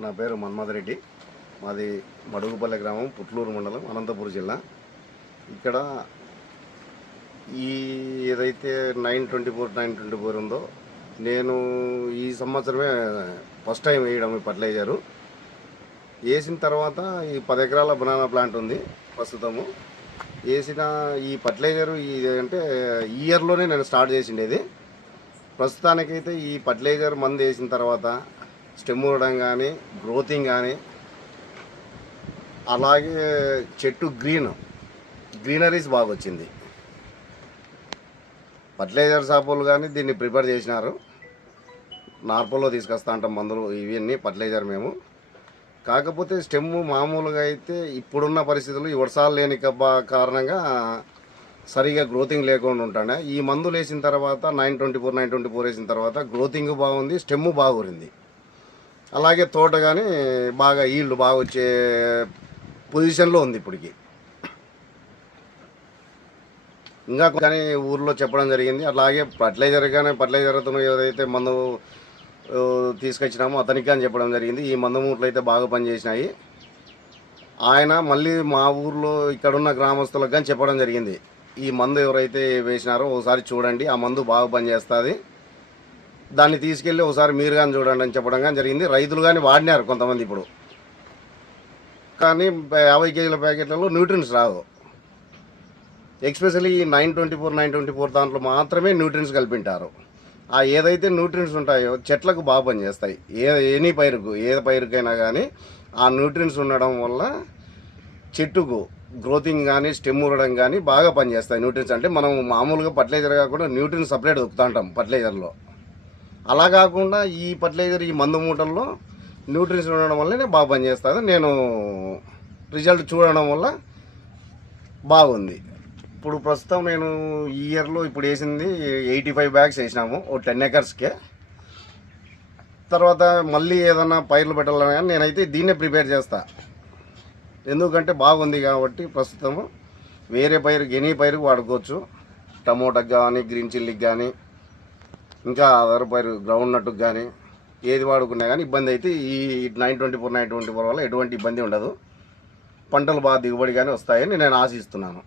నా పేరు మన్మథ్ రెడ్డి. మాది మడుగుపల్లె గ్రామం, పుట్లూరు మండలం, అనంతపురం జిల్లా. ఇక్కడ ఈ ఏదైతే 924 ఉందో, నేను ఈ సంవత్సరమే ఫస్ట్ టైం వేయడం ఈ ఫర్టిలైజరు. వేసిన తర్వాత ఈ 10 ఎకరాల బనానా ప్లాంట్ ఉంది ప్రస్తుతము. వేసిన ఈ ఫర్టిలైజరు అంటే ఈ ఇయర్లోనే నేను స్టార్ట్ చేసిండేది. ప్రస్తుతానికైతే ఈ ఫర్టిలైజర్ మందు వేసిన తర్వాత స్టెమ్ ఊడడం కానీ, గ్రోతింగ్ కానీ, అలాగే చెట్టు గ్రీనరీస్ బాగా వచ్చింది. ఫర్టిలైజర్ షాపులు కానీ దీన్ని ప్రిపేర్ చేసినారు. నార్పల్లో తీసుకొస్తా అంటాం మందులు ఇవన్నీ ఫర్టిలైజర్ మేము. కాకపోతే స్టెమ్ మామూలుగా అయితే ఇప్పుడున్న పరిస్థితులు ఈ వర్షాలు లేని కారణంగా సరిగా గ్రోతింగ్ లేకుండా ఉంటానే. ఈ మందులు వేసిన తర్వాత 924 వేసిన తర్వాత గ్రోతింగ్ బాగుంది, స్టెమ్ బాగుంది. అలాగే తోట కానీ బాగా ఈల్డ్ బాగా వచ్చే పొజిషన్లో ఉంది ఇప్పటికి. ఇంకా కానీ ఊర్లో చెప్పడం జరిగింది. అలాగే ఫర్టిలైజర్తో ఏదైతే మందు తీసుకొచ్చినామో అతనికి అని చెప్పడం జరిగింది. ఈ మందు మూటలు అయితే బాగా పనిచేసినాయి. ఆయన మళ్ళీ మా ఊర్లో ఇక్కడున్న గ్రామస్తులకు కానీ చెప్పడం జరిగింది, ఈ మందు ఎవరైతే వేసినారో ఒకసారి చూడండి, ఆ మందు బాగా పనిచేస్తుంది, దాన్ని తీసుకెళ్ళి ఒకసారి మీరు కానీ చూడండి అని చెప్పడం కానీ జరిగింది. రైతులు కానీ వాడినారు కొంతమంది ఇప్పుడు. కానీ 50 కేజీల ప్యాకెట్లలో న్యూట్రిన్స్ రావు. ఎక్స్పెషల్లీ ఈ 924 దాంట్లో మాత్రమే న్యూట్రిన్స్ కలిపింటారు. ఆ ఏదైతే న్యూట్రిన్స్ ఉంటాయో చెట్లకు బాగా పనిచేస్తాయి. ఏ పైరుకైనా కానీ ఆ న్యూట్రిన్స్ ఉండడం వల్ల చెట్టుకు గ్రోతింగ్ కానీ, స్టెమ్ ఉండడం కానీ బాగా పనిచేస్తాయి. న్యూట్రిన్స్ అంటే మనం మామూలుగా ఫర్టిలైజర్ కాకుండా న్యూట్రిన్స్ సపరేట్ దొరుకుతూ ఉంటాం ఫర్టిలైజర్లో. అలా కాకుండా ఈ ఫర్టిలైజర్ ఈ మందు మూటల్లో న్యూట్రిన్స్ ఉండడం వల్లనే బాగా పనిచేస్తుంది. నేను రిజల్ట్ చూడడం వల్ల బాగుంది. ఇప్పుడు ప్రస్తుతం నేను ఈ ఇయర్లో ఇప్పుడు వేసింది 85 బ్యాగ్స్ వేసినాము, ఓ 10 ఎకర్స్కే. తర్వాత మళ్ళీ ఏదన్నా పైర్లు పెట్టాలని కానీ నేనైతే దీన్నే ప్రిపేర్ చేస్తా. ఎందుకంటే బాగుంది కాబట్టి ప్రస్తుతము వేరే ఎనీ పైరుకి వాడుకోవచ్చు. టమోటాకి కానీ, గ్రీన్ చిల్లీకి కానీ, ఇంకా అదర్ పైరు గ్రౌండ్ నట్టుకు కానీ ఏది వాడుకున్నా కానీ ఇబ్బంది అయితే ఈ 924 వల్ల ఎటువంటి ఇబ్బంది ఉండదు. పంటలు బాగా దిగుబడి కానీ వస్తాయని నేను ఆశిస్తున్నాను.